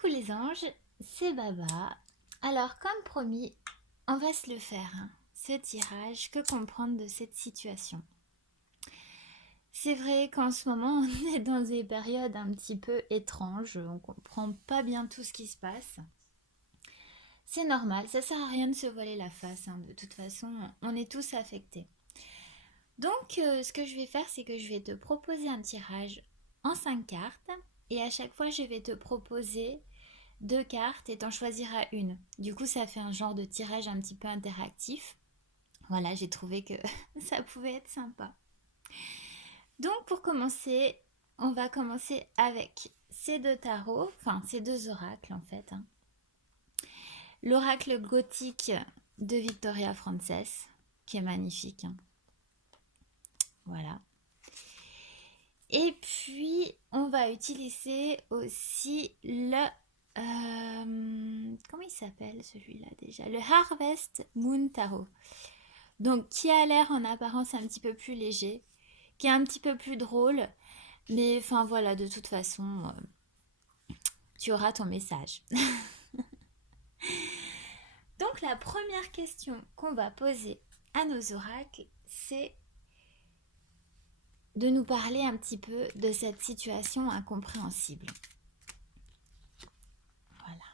Coucou les anges, c'est Baba. Alors comme promis, on va se le faire, ce tirage, que comprendre de cette situation. C'est vrai qu'en ce moment, on est dans des périodes un petit peu étranges, on comprend pas bien tout ce qui se passe. C'est normal, ça sert à rien de se voiler la face, de toute façon, on est tous affectés. Donc ce que je vais faire, c'est que je vais te proposer un tirage en 5 cartes, et à chaque fois, je vais te proposer deux cartes et t'en choisiras une. Du coup, ça fait un genre de tirage un petit peu interactif. Voilà, j'ai trouvé que ça pouvait être sympa. Donc, pour commencer, on va commencer avec ces deux tarots, enfin ces deux oracles en fait. L'oracle gothique de Victoria Frances, qui est magnifique. Voilà. Et puis, on va utiliser aussi le... comment il s'appelle celui-là déjà? Le Harvest Moon Tarot. Donc, qui a l'air en apparence un petit peu plus léger, qui est un petit peu plus drôle. Mais enfin voilà, de toute façon, tu auras ton message. Donc, la première question qu'on va poser à nos oracles, c'est de nous parler un petit peu de cette situation incompréhensible. Voilà.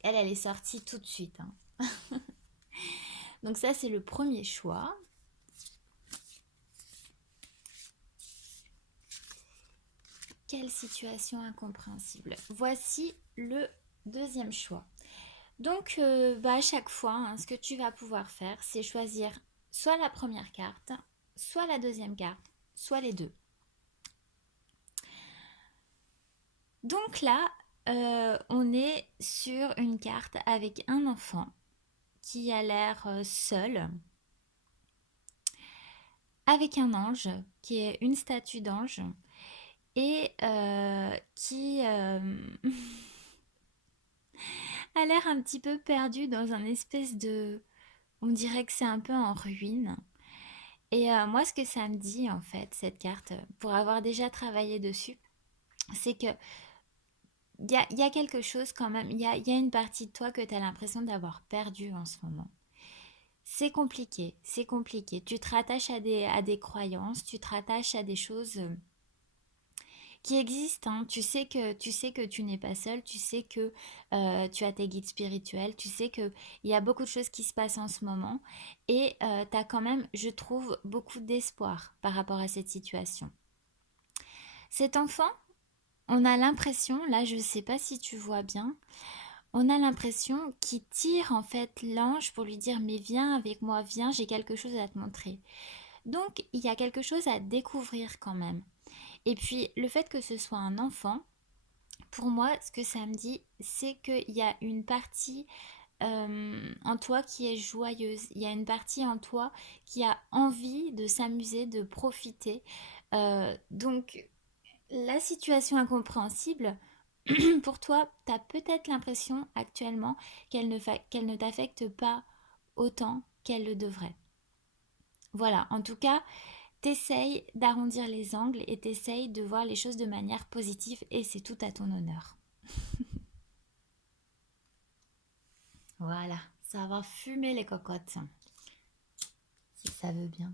Elle est sortie tout de suite. Donc ça, c'est le premier choix. Quelle situation incompréhensible. Voici le deuxième choix. Donc, à chaque fois, ce que tu vas pouvoir faire, c'est choisir soit la première carte, soit la deuxième carte, soit les deux. Donc là, on est sur une carte avec un enfant qui a l'air seul, avec un ange qui est une statue d'ange et qui a l'air un petit peu perdu dans un espèce de... On dirait que c'est un peu en ruine. Et moi, ce que ça me dit, en fait, cette carte, pour avoir déjà travaillé dessus, c'est que y a quelque chose quand même, il y a une partie de toi que tu as l'impression d'avoir perdu en ce moment. C'est compliqué, c'est compliqué. Tu te rattaches à des croyances, tu te rattaches à des choses qui existent. Tu sais que tu n'es pas seul, tu sais que tu as tes guides spirituels, tu sais qu'il y a beaucoup de choses qui se passent en ce moment et tu as quand même, je trouve, beaucoup d'espoir par rapport à cette situation. Cet enfant, on a l'impression, là je ne sais pas si tu vois bien, on a l'impression qu'il tire en fait l'ange pour lui dire mais viens avec moi, viens, j'ai quelque chose à te montrer. Donc il y a quelque chose à découvrir quand même. Et puis le fait que ce soit un enfant, pour moi, ce que ça me dit, c'est qu'il y a une partie en toi qui est joyeuse. Il y a une partie en toi qui a envie de s'amuser, de profiter. Donc, la situation incompréhensible, pour toi, tu as peut-être l'impression actuellement qu'elle ne t'affecte pas autant qu'elle le devrait. Voilà, en tout cas, t'essayes d'arrondir les angles et t'essayes de voir les choses de manière positive et c'est tout à ton honneur. Voilà, ça va fumer les cocottes, si ça veut bien.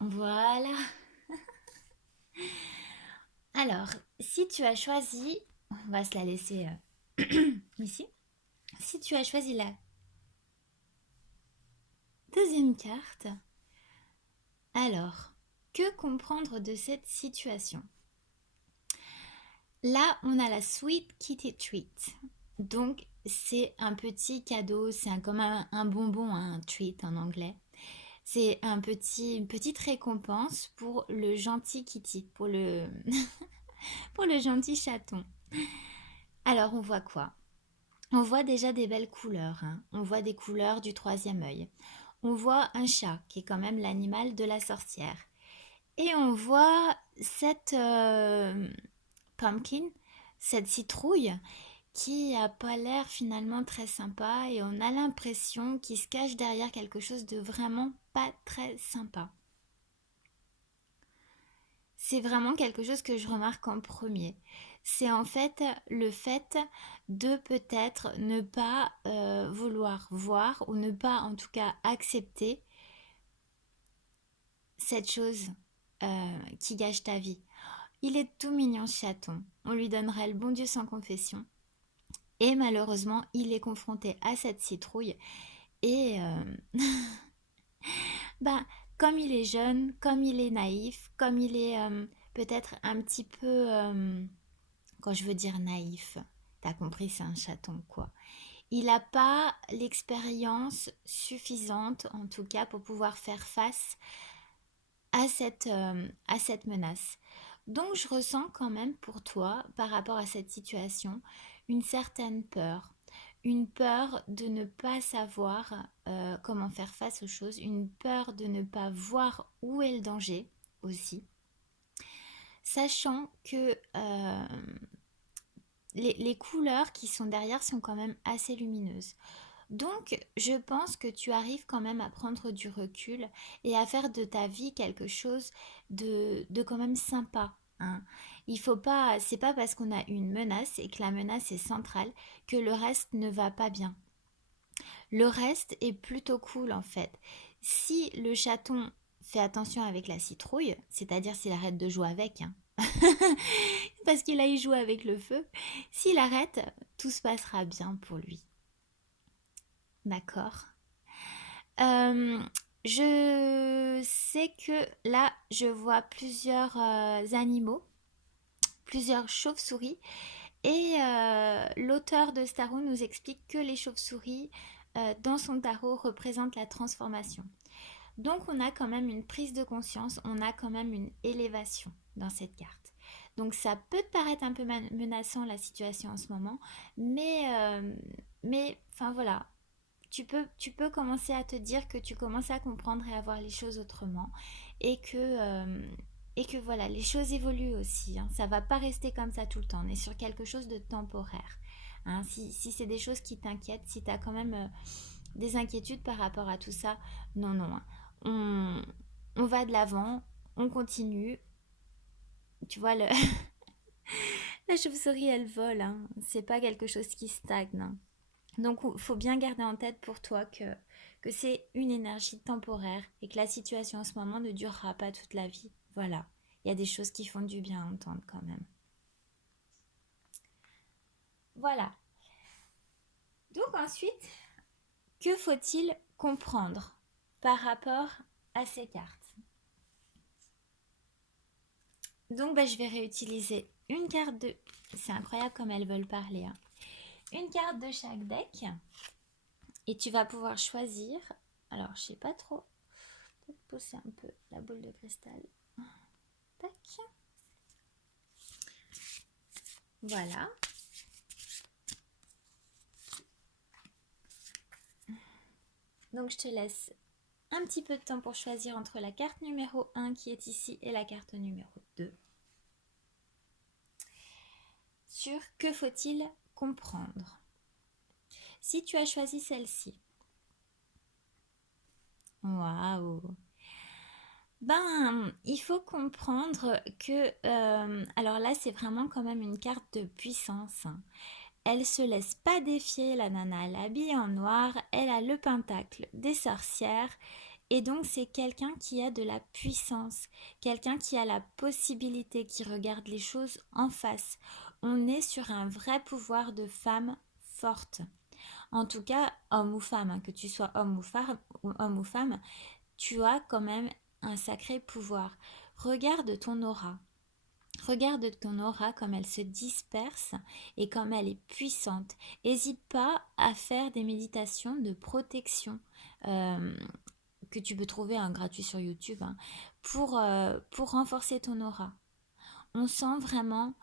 Voilà. Alors, si tu as choisi, on va se la laisser ici. Si tu as choisi la deuxième carte, alors, que comprendre de cette situation? Là, on a la Sweet Kitty Treat. Donc, c'est un petit cadeau, c'est comme un bonbon, un treat en anglais. C'est une petite récompense pour le gentil Kitty, pour le gentil chaton. Alors, on voit quoi? On voit déjà des belles couleurs. On voit des couleurs du troisième œil. On voit un chat, qui est quand même l'animal de la sorcière. Et on voit cette pumpkin, cette citrouille, qui a pas l'air finalement très sympa et on a l'impression qu'il se cache derrière quelque chose de vraiment pas très sympa. C'est vraiment quelque chose que je remarque en premier. C'est en fait le fait de peut-être ne pas vouloir voir ou ne pas en tout cas accepter cette chose qui gâche ta vie. Il est tout mignon ce chaton. On lui donnerait le bon Dieu sans confession. Et malheureusement, il est confronté à cette citrouille. Et bah, comme il est jeune, comme il est naïf, comme il est peut-être un petit peu... quand je veux dire naïf, t'as compris, c'est un chaton, quoi. Il n'a pas l'expérience suffisante, en tout cas, pour pouvoir faire face à cette menace. Donc je ressens quand même pour toi, par rapport à cette situation, une certaine peur. Une peur de ne pas savoir comment faire face aux choses, une peur de ne pas voir où est le danger aussi, sachant que les couleurs qui sont derrière sont quand même assez lumineuses. Donc, je pense que tu arrives quand même à prendre du recul et à faire de ta vie quelque chose de quand même sympa. Hein. Il faut pas, c'est pas parce qu'on a une menace et que la menace est centrale que le reste ne va pas bien. Le reste est plutôt cool en fait. Si le chaton fait attention avec la citrouille, c'est-à-dire s'il arrête de jouer avec, hein, parce qu'il a y joué avec le feu, s'il arrête, tout se passera bien pour lui. D'accord. Euh, je sais que là, je vois plusieurs animaux, plusieurs chauves-souris, et l'auteur de Starro nous explique que les chauves-souris, dans son tarot, représentent la transformation. Donc, on a quand même une prise de conscience, on a quand même une élévation dans cette carte. Donc, ça peut te paraître un peu menaçant la situation en ce moment, enfin voilà, tu peux commencer à te dire que tu commences à comprendre et à voir les choses autrement et que voilà, les choses évoluent aussi. Hein. Ça va pas rester comme ça tout le temps. On est sur quelque chose de temporaire. Hein. Si c'est des choses qui t'inquiètent, si tu as quand même des inquiétudes par rapport à tout ça, non, non. Hein. On va de l'avant, on continue. Tu vois, la chauve-souris, elle vole. Hein. C'est pas quelque chose qui stagne. Hein. Donc, il faut bien garder en tête pour toi que c'est une énergie temporaire et que la situation en ce moment ne durera pas toute la vie. Voilà, il y a des choses qui font du bien à entendre quand même. Voilà. Donc ensuite, que faut-il comprendre par rapport à ces cartes? Donc, je vais réutiliser une carte de... C'est incroyable comme elles veulent parler. Hein. Une carte de chaque deck. Et tu vas pouvoir choisir. Alors, je sais pas trop. Peut-être pousser un peu la boule de cristal. Tac. Voilà. Donc, je te laisse un petit peu de temps pour choisir entre la carte numéro 1 qui est ici et la carte numéro 2. Sur que faut-il comprendre? Si tu as choisi celle-ci. Waouh! Il faut comprendre que... alors là, c'est vraiment quand même une carte de puissance. Hein. Elle se laisse pas défier, la nana. Elle est habillée en noir, elle a le pentacle des sorcières. Et donc, c'est quelqu'un qui a de la puissance, quelqu'un qui a la possibilité, qui regarde les choses en face. On est sur un vrai pouvoir de femme forte. En tout cas, homme ou femme, hein, que tu sois homme ou femme, tu as quand même un sacré pouvoir. Regarde ton aura. Regarde ton aura comme elle se disperse et comme elle est puissante. N'hésite pas à faire des méditations de protection euh, que tu peux trouver un gratuit sur YouTube hein, pour renforcer ton aura. On sent vraiment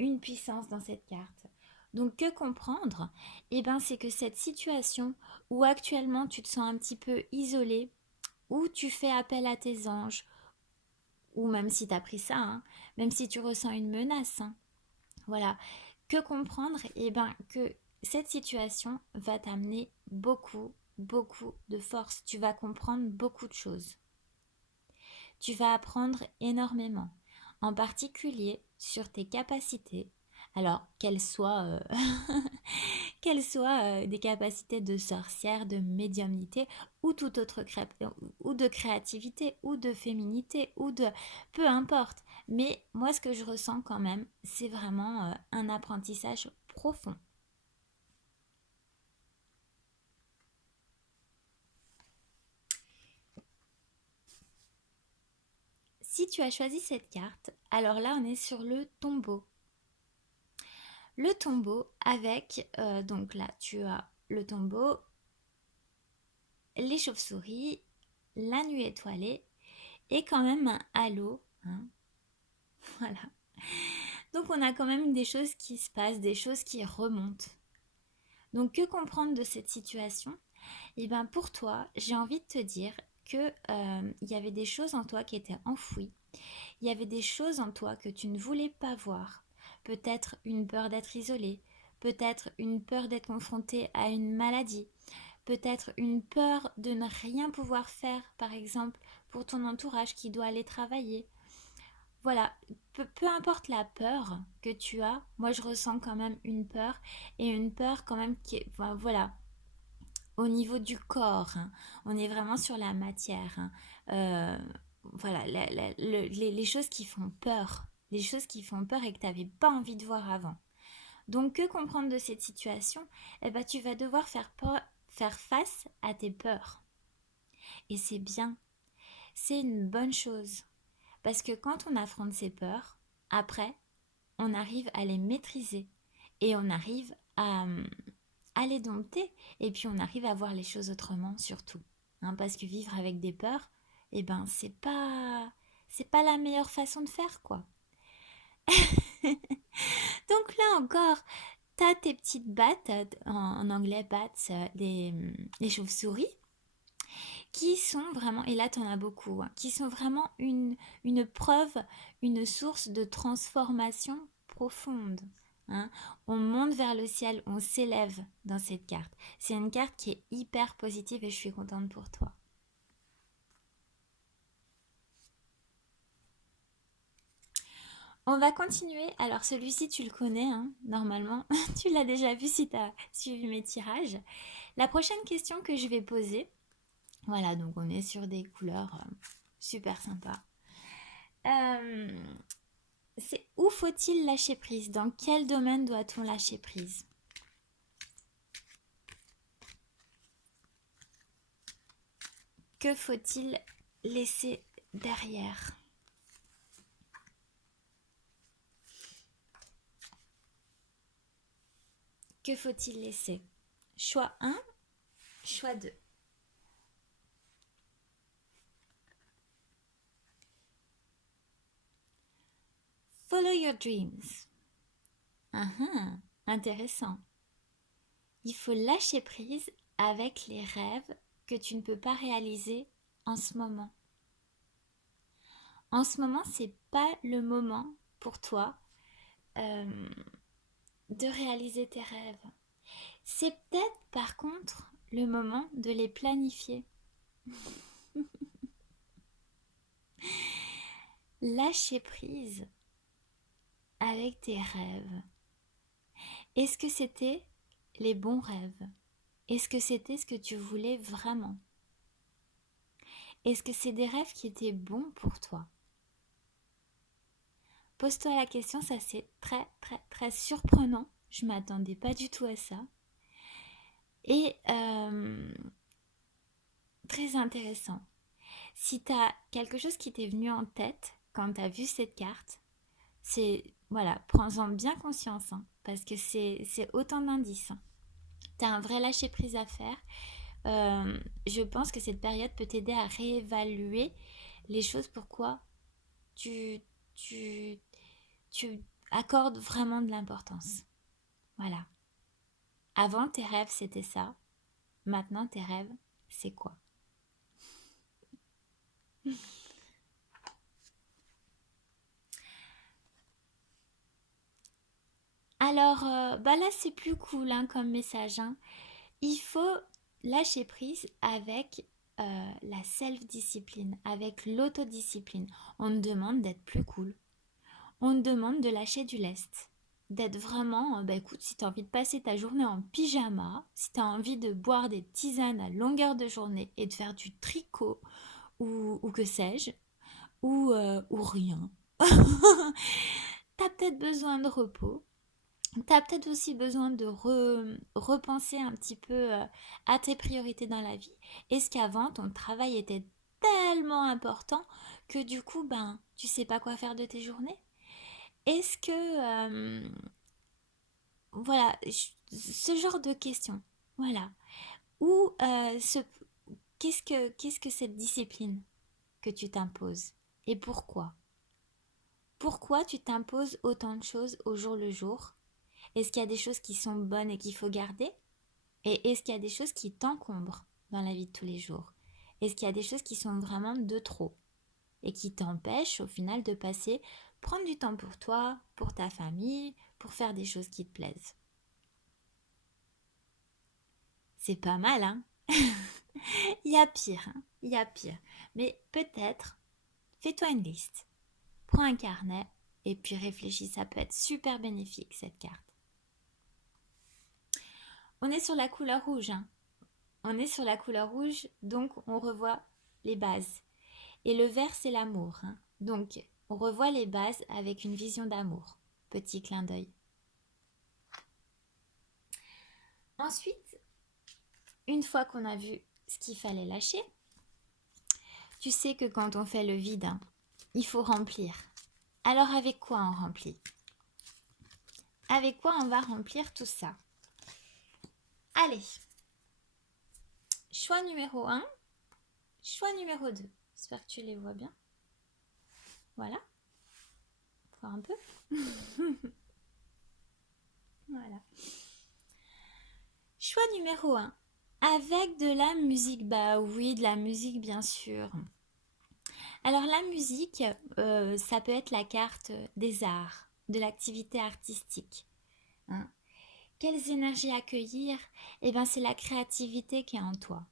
une puissance dans cette carte. Donc que comprendre? Eh ben, c'est que cette situation où actuellement tu te sens un petit peu isolé, où tu fais appel à tes anges, ou même si tu as pris ça, hein, même si tu ressens une menace, hein, voilà, Que comprendre? Eh ben, que cette situation va t'amener beaucoup, beaucoup de force. Tu vas comprendre beaucoup de choses. Tu vas apprendre énormément, en particulier sur tes capacités. Alors, qu'elles soient des capacités de sorcière, de médiumnité ou toute autre ou de créativité ou de féminité ou de peu importe. Mais moi, ce que je ressens quand même, c'est vraiment un apprentissage profond. Si tu as choisi cette carte, alors là, on est sur le tombeau. Le tombeau avec, donc là, tu as le tombeau, les chauves-souris, la nuit étoilée et quand même un halo, hein. Voilà. Donc on a quand même des choses qui se passent, des choses qui remontent. Donc que comprendre de cette situation? Eh bien pour toi, j'ai envie de te dire que il y avait des choses en toi qui étaient enfouies. Il y avait des choses en toi que tu ne voulais pas voir. Peut-être une peur d'être isolée, peut-être une peur d'être confrontée à une maladie, peut-être une peur de ne rien pouvoir faire, par exemple, pour ton entourage qui doit aller travailler. Voilà, peu importe la peur que tu as, moi je ressens quand même une peur et une peur quand même qui est, enfin, voilà, au niveau du corps, hein. On est vraiment sur la matière, hein. Euh, voilà, les choses qui font peur, les choses qui font peur et que tu n'avais pas envie de voir avant. Donc que comprendre de cette situation? Eh ben, tu vas devoir faire face à tes peurs. Et c'est bien, c'est une bonne chose. Parce que quand on affronte ses peurs, après, on arrive à les maîtriser et on arrive à les dompter et puis on arrive à voir les choses autrement surtout. Hein, parce que vivre avec des peurs, eh ben c'est pas la meilleure façon de faire quoi. Donc là encore, t'as tes petites battes, en anglais bats, les chauves-souris, qui sont vraiment, et là t'en as beaucoup, hein, qui sont vraiment une preuve, une source de transformation profonde. Hein. On monte vers le ciel, on s'élève dans cette carte. C'est une carte qui est hyper positive et je suis contente pour toi. On va continuer. Alors celui-ci, tu le connais, hein, normalement. Tu l'as déjà vu si tu as suivi mes tirages. La prochaine question que je vais poser, voilà, donc on est sur des couleurs super sympas. Euh, c'est où faut-il lâcher prise? Dans quel domaine doit-on lâcher prise? Que faut-il laisser derrière? Que faut-il laisser? Choix 1, choix 2. Follow your dreams. Intéressant. Il faut lâcher prise avec les rêves que tu ne peux pas réaliser en ce moment. En ce moment, c'est pas le moment pour toi euh, de réaliser tes rêves. C'est peut-être par contre le moment de les planifier. Lâcher prise avec tes rêves. Est-ce que c'était les bons rêves? Est-ce que c'était ce que tu voulais vraiment? Est-ce que c'est des rêves qui étaient bons pour toi? Pose-toi la question, ça c'est très très très surprenant. Je m'attendais pas du tout à ça. Et très intéressant. Si tu as quelque chose qui t'est venu en tête quand tu as vu cette carte, c'est, voilà, prends-en bien conscience, hein, parce que c'est autant d'indices. Hein. Tu as un vrai lâcher-prise à faire. Je pense que cette période peut t'aider à réévaluer les choses pourquoi tu, tu, tu accordes vraiment de l'importance. Voilà. Avant, tes rêves, c'était ça. Maintenant, tes rêves, c'est quoi? Alors, bah là, c'est plus cool hein, comme message, hein. Il faut lâcher prise avec la self-discipline, avec l'autodiscipline. On te demande d'être plus cool. On te demande de lâcher du lest. D'être vraiment, bah écoute, si tu as envie de passer ta journée en pyjama, si tu as envie de boire des tisanes à longueur de journée et de faire du tricot ou que sais-je, ou rien, t'as peut-être besoin de repos. T'as peut-être aussi besoin de repenser un petit peu à tes priorités dans la vie. Est-ce qu'avant, ton travail était tellement important que du coup, ben, tu sais pas quoi faire de tes journées? Est-ce que, voilà, ce genre de questions, voilà. Ou qu'est-ce que cette discipline que tu t'imposes? Et pourquoi? Pourquoi tu t'imposes autant de choses au jour le jour? Est-ce qu'il y a des choses qui sont bonnes et qu'il faut garder? Et est-ce qu'il y a des choses qui t'encombrent dans la vie de tous les jours? Est-ce qu'il y a des choses qui sont vraiment de trop et qui t'empêchent au final de passer, prendre du temps pour toi, pour ta famille, pour faire des choses qui te plaisent? C'est pas mal, hein? Il y a pire, hein? Il y a pire. Mais peut-être, fais-toi une liste, prends un carnet et puis réfléchis, ça peut être super bénéfique cette carte. On est sur la couleur rouge, hein? On est sur la couleur rouge, donc on revoit les bases. Et le vert, c'est l'amour, hein. Donc, on revoit les bases avec une vision d'amour. Petit clin d'œil. Ensuite, une fois qu'on a vu ce qu'il fallait lâcher, tu sais que quand on fait le vide, hein, il faut remplir. Alors avec quoi on remplit? Avec quoi on va remplir tout ça? Allez, choix numéro 1, choix numéro 2. J'espère que tu les vois bien. Voilà, voir un peu. Voilà. Choix numéro 1. Avec de la musique, bah oui, de la musique bien sûr. Alors la musique, ça peut être la carte des arts, de l'activité artistique, hein. Quelles énergies accueillir? Eh bien c'est la créativité qui est en toi.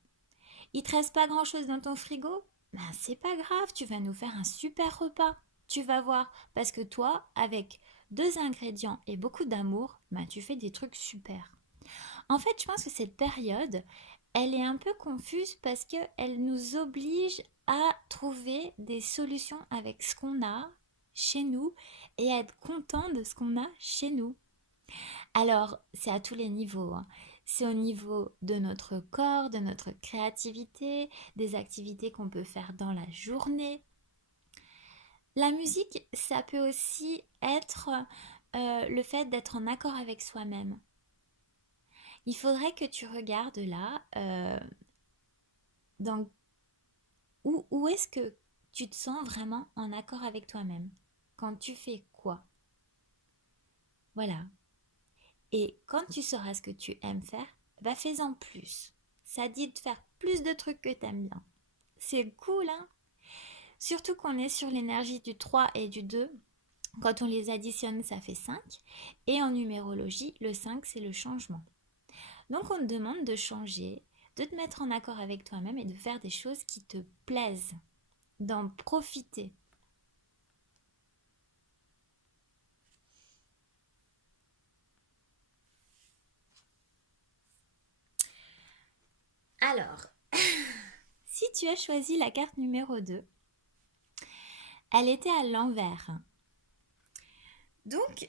Il te reste pas grand-chose dans ton frigo? Ben c'est pas grave, tu vas nous faire un super repas. Tu vas voir, parce que toi, avec 2 ingrédients et beaucoup d'amour, ben tu fais des trucs super. En fait, je pense que cette période, elle est un peu confuse parce qu'elle nous oblige à trouver des solutions avec ce qu'on a chez nous et à être content de ce qu'on a chez nous. Alors, c'est à tous les niveaux, hein. C'est au niveau de notre corps, de notre créativité, des activités qu'on peut faire dans la journée. La musique, ça peut aussi être le fait d'être en accord avec soi-même. Il faudrait que tu regardes là dans où est-ce que tu te sens vraiment en accord avec toi-même. Quand tu fais quoi? Voilà. Et quand tu sauras ce que tu aimes faire, bah fais-en plus. Ça dit de faire plus de trucs que t'aimes bien. C'est cool, hein? Surtout qu'on est sur l'énergie du 3 et du 2. Quand on les additionne, ça fait 5. Et en numérologie, le 5, c'est le changement. Donc on te demande de changer, de te mettre en accord avec toi-même et de faire des choses qui te plaisent, d'en profiter. Alors, si tu as choisi la carte numéro 2, elle était à l'envers. Donc,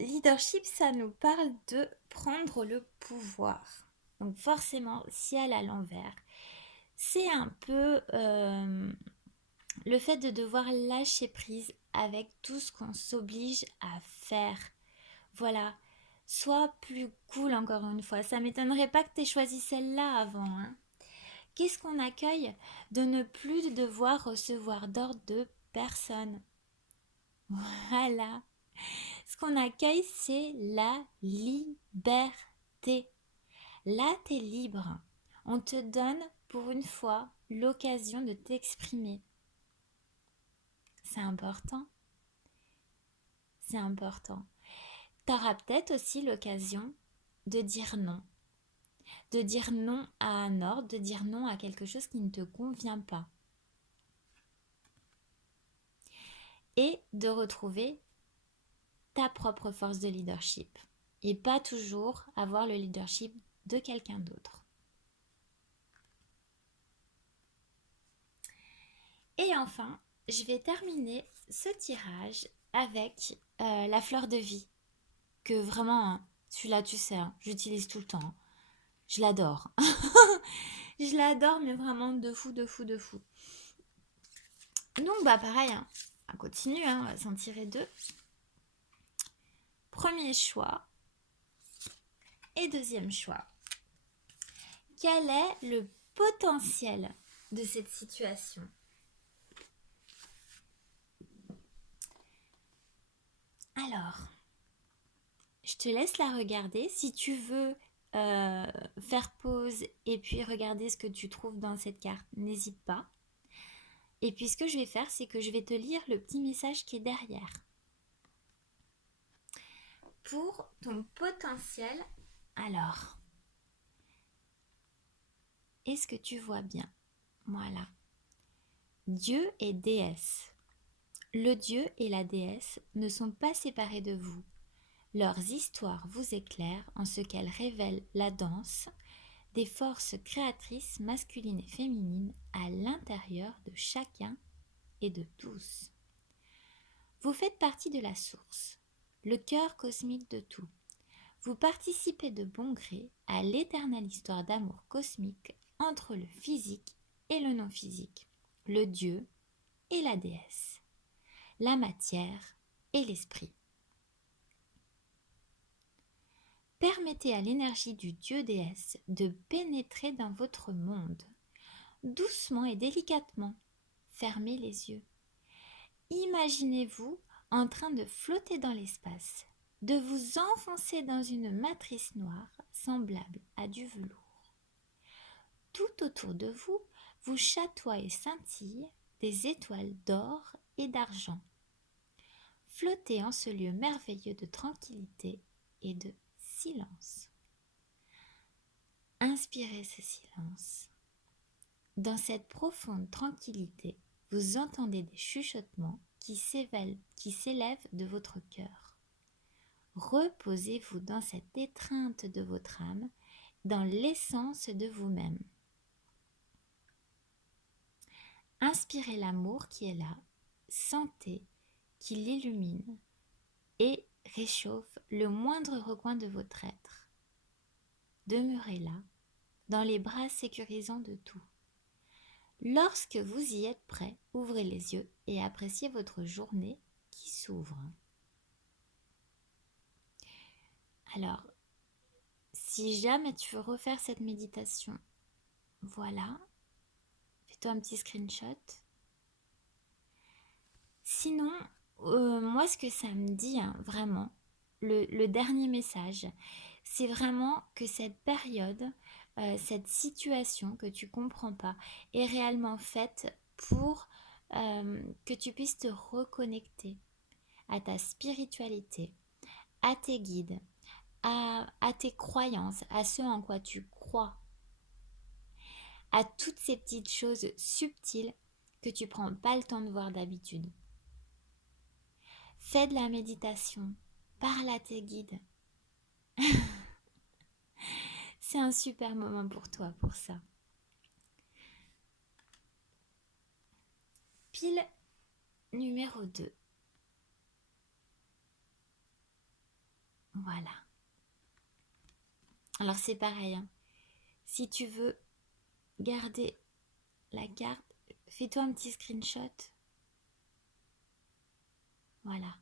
leadership, ça nous parle de prendre le pouvoir. Donc, forcément, si elle est à l'envers, c'est un peu le fait de devoir lâcher prise avec tout ce qu'on s'oblige à faire. Voilà. Sois plus cool encore une fois. Ça m'étonnerait pas que tu aies choisi celle-là avant, hein. Qu'est-ce qu'on accueille? De ne plus devoir recevoir d'ordre de personne. Voilà. Ce qu'on accueille, c'est la liberté. Là, tu es libre. On te donne pour une fois l'occasion de t'exprimer. C'est important. C'est important. Tu auras peut-être aussi l'occasion de dire non. De dire non à un ordre, de dire non à quelque chose qui ne te convient pas. Et de retrouver ta propre force de leadership. Et pas toujours avoir le leadership de quelqu'un d'autre. Et enfin, je vais terminer ce tirage avec la fleur de vie. Que vraiment, hein, celui-là, tu sais, hein, j'utilise tout le temps. Hein. Je l'adore. Je l'adore, mais vraiment de fou, de fou, de fou. Donc, bah pareil, hein, on continue, hein, on va s'en tirer deux. Premier choix et deuxième choix. Quel est le potentiel de cette situation? Alors, je te laisse la regarder. Si tu veux faire pause et puis regarder ce que tu trouves dans cette carte, n'hésite pas. Et puis ce que je vais faire, c'est que je vais te lire le petit message qui est derrière. Pour ton potentiel, alors, est-ce que tu vois bien? Voilà. Dieu et déesse. Le dieu et la déesse ne sont pas séparés de vous. Leurs histoires vous éclairent en ce qu'elles révèlent la danse des forces créatrices masculines et féminines à l'intérieur de chacun et de tous. Vous faites partie de la source, le cœur cosmique de tout. Vous participez de bon gré à l'éternelle histoire d'amour cosmique entre le physique et le non-physique, le Dieu et la déesse, la matière et l'esprit. Permettez à l'énergie du Dieu-déesse de pénétrer dans votre monde. Doucement et délicatement, fermez les yeux. Imaginez-vous en train de flotter dans l'espace, de vous enfoncer dans une matrice noire semblable à du velours. Tout autour de vous, vous chatoient et scintillent des étoiles d'or et d'argent. Flottez en ce lieu merveilleux de tranquillité et de silence. Inspirez ce silence. Dans cette profonde tranquillité, vous entendez des chuchotements qui s'élèvent de votre cœur. Reposez-vous dans cette étreinte de votre âme, dans l'essence de vous-même. Inspirez l'amour qui est là, sentez qu'il illumine et réchauffe le moindre recoin de votre être. Demeurez là, dans les bras sécurisants de tout. Lorsque vous y êtes prêt, ouvrez les yeux et appréciez votre journée qui s'ouvre. Alors, si jamais tu veux refaire cette méditation, voilà, fais-toi un petit screenshot. Sinon, moi ce que ça me dit, hein, vraiment, le dernier message, c'est vraiment que cette période, cette situation que tu comprends pas, est réellement faite pour que tu puisses te reconnecter à ta spiritualité, à tes guides, à tes croyances, à ce en quoi tu crois, à toutes ces petites choses subtiles que tu prends pas le temps de voir d'habitude. Fais de la méditation, parle à tes guides. C'est un super moment pour toi pour ça. Pile numéro 2. Voilà. Alors c'est pareil, hein. Si tu veux garder la carte, fais-toi un petit screenshot. Voilà.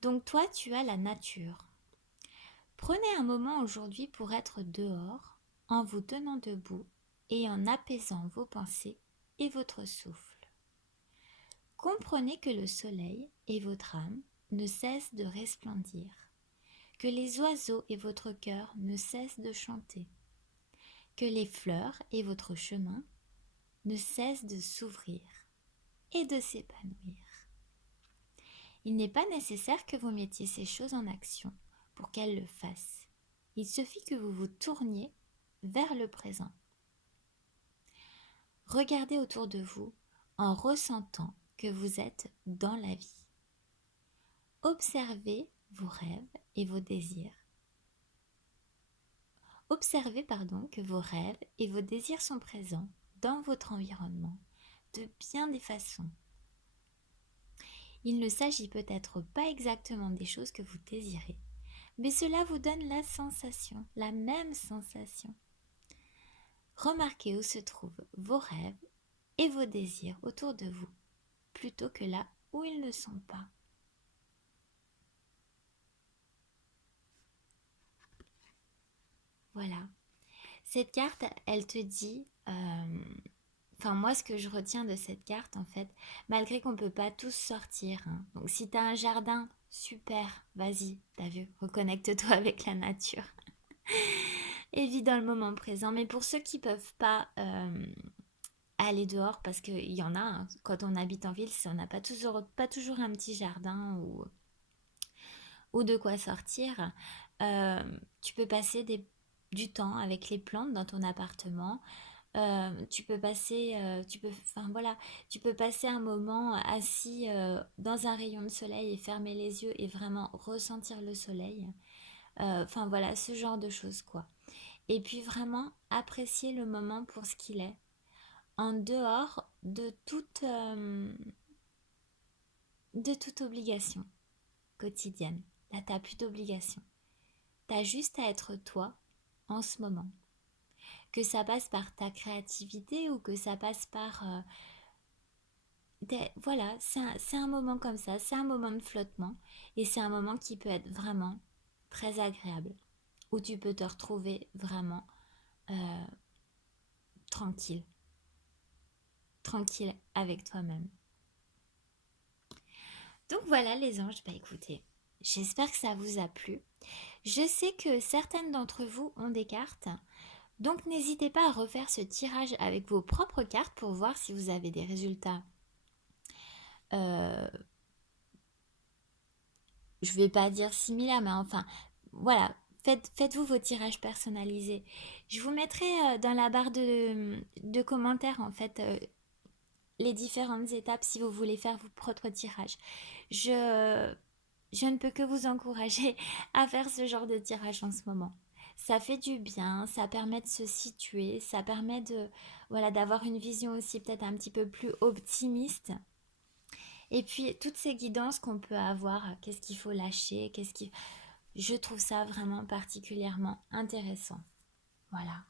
Donc toi, tu as la nature. Prenez un moment aujourd'hui pour être dehors, en vous tenant debout et en apaisant vos pensées et votre souffle. Comprenez que le soleil et votre âme ne cessent de resplendir, que les oiseaux et votre cœur ne cessent de chanter, que les fleurs et votre chemin ne cessent de s'ouvrir et de s'épanouir. Il n'est pas nécessaire que vous mettiez ces choses en action pour qu'elles le fassent. Il suffit que vous vous tourniez vers le présent. Regardez autour de vous en ressentant que vous êtes dans la vie. Observez vos rêves et vos désirs. Observez, que vos rêves et vos désirs sont présents dans votre environnement de bien des façons. Il ne s'agit peut-être pas exactement des choses que vous désirez, mais cela vous donne la sensation, la même sensation. Remarquez où se trouvent vos rêves et vos désirs autour de vous, plutôt que là où ils ne sont pas. Voilà. Cette carte, elle te dit... moi, ce que je retiens de cette carte, en fait, malgré qu'on ne peut pas tous sortir, hein, donc si tu as un jardin, super, vas-y, t'as vu, reconnecte-toi avec la nature. Et vis dans le moment présent. Mais pour ceux qui ne peuvent pas aller dehors, parce qu'il y en a, hein, quand on habite en ville, on n'a pas toujours un petit jardin ou de quoi sortir, euh, tu peux passer du temps avec les plantes dans ton appartement. Tu peux passer un moment assis dans un rayon de soleil et fermer les yeux et vraiment ressentir le soleil. Ce genre de choses quoi. Et puis vraiment apprécier le moment pour ce qu'il est, en dehors de toute obligation quotidienne. Là, t'as plus d'obligation. T'as juste à être toi en ce moment. Que ça passe par ta créativité ou que ça passe par... voilà, c'est un moment comme ça, c'est un moment de flottement et c'est un moment qui peut être vraiment très agréable, où tu peux te retrouver vraiment euh, tranquille, tranquille avec toi-même. Donc voilà les anges, écoutez, j'espère que ça vous a plu. Je sais que certaines d'entre vous ont des cartes, donc n'hésitez pas à refaire ce tirage avec vos propres cartes pour voir si vous avez des résultats. Je vais pas dire similaires, mais enfin, voilà, faites-vous vos tirages personnalisés. Je vous mettrai dans la barre de commentaires, en fait, les différentes étapes si vous voulez faire vos propres tirages. Je, je ne peux que vous encourager à faire ce genre de tirage en ce moment. Ça fait du bien, ça permet de se situer, ça permet d'avoir une vision aussi peut-être un petit peu plus optimiste. Et puis toutes ces guidances qu'on peut avoir, qu'est-ce qu'il faut lâcher, je trouve ça vraiment particulièrement intéressant. Voilà.